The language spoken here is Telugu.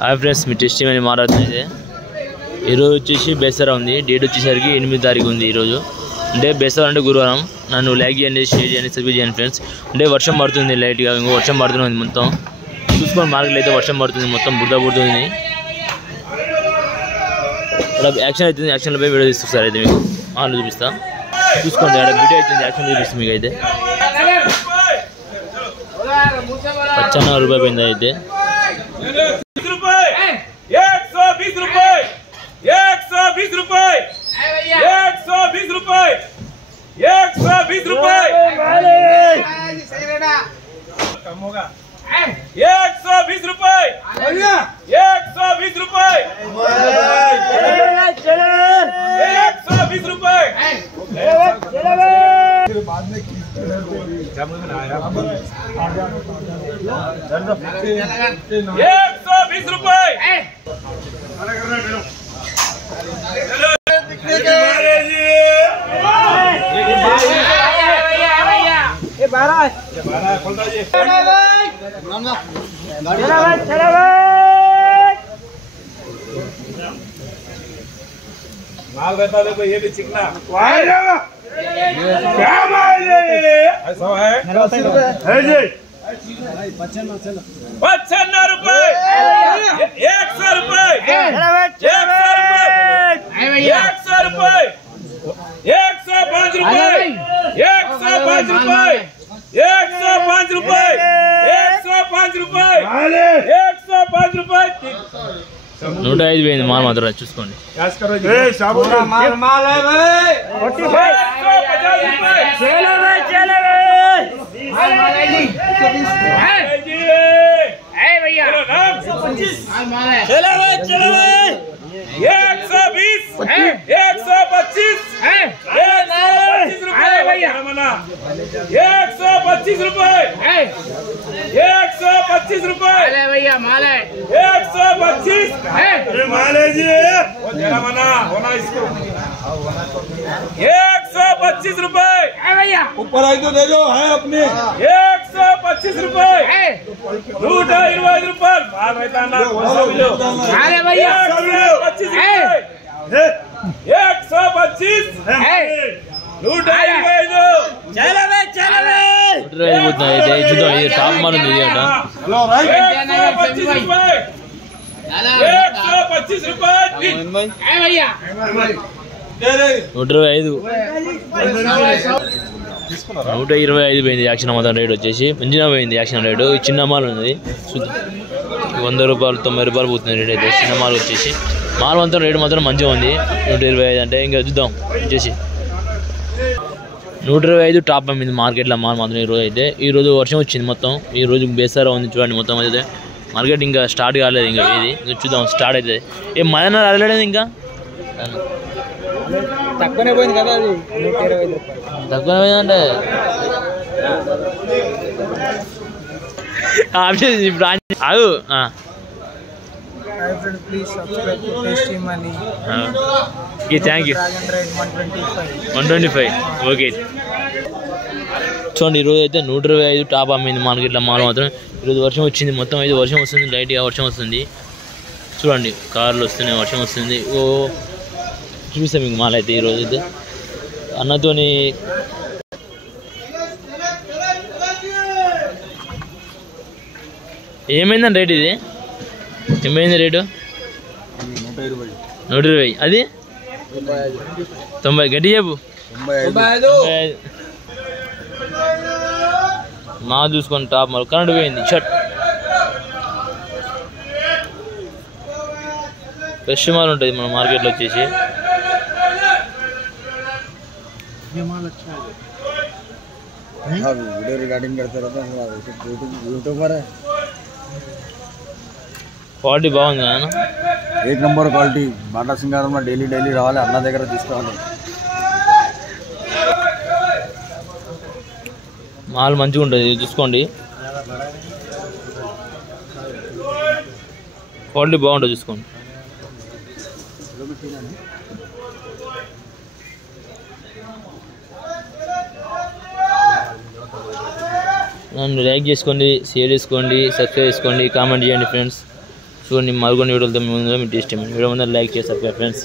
హాయ్ ఫ్రెండ్స్, మీ టెస్ట్ అని మాట్లాడుతుంది. ఈరోజు వచ్చేసి బేసరా ఉంది. డేట్ వచ్చేసరికి 8వ తారీఖు ఉంది ఈరోజు. అంటే బేసరా అంటే గురువారం. నన్ను లైక్ చేయండి, షేర్ చేయండి, సబ్స్క్రైబ్ చేయండి ఫ్రెండ్స్. అంటే వర్షం పడుతుంది లైట్గా, ఇంకో వర్షం పడుతుంది మొత్తం. చూసుకోండి, మార్కెట్లో అయితే వర్షం పడుతుంది, మొత్తం బురద పడుతుంది. ఇక్కడ యాక్షన్ అవుతుంది, యాక్షన్లో పోయి వీడియో తీస్తుంది సార్. అయితే మీకు ఆన్లో చూపిస్తా, చూసుకోండి. అక్కడ వీడియో అవుతుంది, యాక్షన్ చూపిస్తుంది మీకు. అయితే 95 రూపాయలు పోయింది. అయితే 120 रुपये 120 रुपये 120 रुपये 120 रुपये 120 रुपये कम होगा 120 रुपये 120 रुपये 120 रुपये बाद में 120 रुपये माल बता दो ये भी चिकना क्या माल ऐसा है 95 रुपये 100 रुपये 100 रुपये 105 रुपये 105 रुपये 105 रुपये 105 रुपये 105 रुपये 105 పోయింది మాల్ మాత్రం చూసుకోండి. माल है भाई 150 रुपये भैया 120 125 भैया 125 रुपये 125 रुपये भैया माल है 125 माल है जी जरा मना होना इसको 125 रुपये भैया ऊपर आई तो दे दो है अपने 125 रुपये 125 रुपये माल रहता ना अरे भैया 125 125 చూద్దాం. ఇది టాప్ మాల్ ఉంది. 125 रुपये 125 रुपये 125 పోయింది యాక్షన్ మొత్తం రేట్ వచ్చేసి. మంచిగా పోయింది యాక్షన్ రేటు. చిన్న మాల్ ఉంది, 100 రూపాయలు 90 రూపాయలు పోతుంది రేట్ అయితే. చిన్న మాల్ వచ్చేసి మాల్ మొత్తం రేటు మాత్రం మంచిగా ఉంది. 125 అంటే ఇంకా చూద్దాం వచ్చేసి 125 టాప్ అమ్మింది మార్కెట్లో మాల్ మాత్రం ఈరోజు అయితే. ఈరోజు వర్షం వచ్చింది మొత్తం. ఈరోజు బేసారా ఉంది చూడండి మొత్తం. అయితే మార్కెట్ ఇంకా స్టార్ట్ కాలేదు, ఇంకా ఇది ఇంకా చూద్దాం స్టార్ట్ అవుతుంది. ఏం మదన రాలేదు ఇంకా తక్కువనే పోయింది కదా అది 125 రూపాయలు తక్కువనే పోయిందంటే ఇప్పుడు ఆగు. Please subscribe to tasty money. Okay, thank you. 125 okay. చూడండి ఈరోజు అయితే 125 టాప్ అమ్మింది మార్కెట్లో మాల్ మాత్రం. ఈరోజు వర్షం వచ్చింది మొత్తం. అయితే వర్షం వస్తుంది, లైట్గా వర్షం వస్తుంది. చూడండి కార్లు వస్తున్నాయి, వర్షం వస్తుంది. ఓ చూపిస్తాం మీకు మాల్ అయితే. ఈరోజు అయితే అన్నతోని ఏమైందండి రేట్? ఇది ఏమైంది రేటు? 120. అది 90. గట్టి చెప్పు. 95 మా చూసుకోండి టాప్ మాల్. కరెంట్ పోయింది. షర్ట్ ఫ్రెష్ మాల్ ఉంటుంది మన మార్కెట్లో వచ్చేసి. वीडियो रिकॉर्डिंग करते रहते हैं यूट्यूबर है. క్వాలిటీ బాగుంది అన్న, 1 नंबर క్వాలిటీ. బాటా సింగారంలో డైలీ రావాలి, అన్న దగ్గర తీసుకోవాలి. మాల్ మంచిగా ఉంటుంది చూసుకోండి. క్వాలిటీ బాగుంటుంది చూసుకోండి. నన్ను లైక్ చేసుకోండి, షేర్ చేసుకోండి, సబ్స్క్రైబ్ చేసుకోండి, కామెంట్ చేయండి ఫ్రెండ్స్. చూడండి మరికొన్ని వీడియోలతో మీ ముందు మీ టేస్ట్ వీడియో ముందు లైక్ చేస్తారు ఫ్రెండ్స్.